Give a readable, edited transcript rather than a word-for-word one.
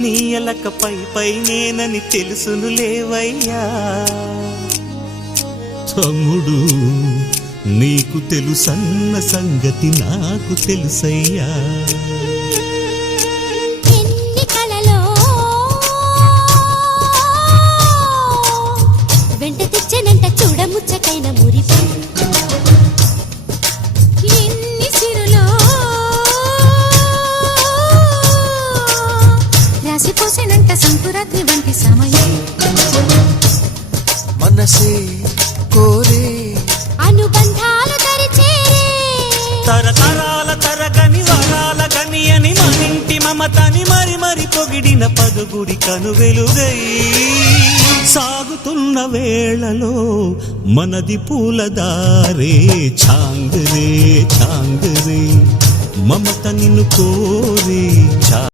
నీ ఎలక పై నేనని తెలుసును లేవయ్యా తమ్ముడు, నీకు తెలుసన్న సంగతి నాకు తెలుసయ్యా. వెంట తెచ్చనంట చూడముచ్చకైన మురిపి ఎన్ని సిరులో రాసిపోసేనంట సంకురాత్రి వంటి సమయం మనసే కోరే అనుబంధాలు తరిచేరే తరతరాల తరగని వరాల గని అని మనింటి మమతని మరి మరి పొగిడిన పదుగుడి కనువెలుగై సాగుతున్న వేళలో మనది పూలదారే ఛాంగరే ఛాంగరే మమత నిన్ను కోరే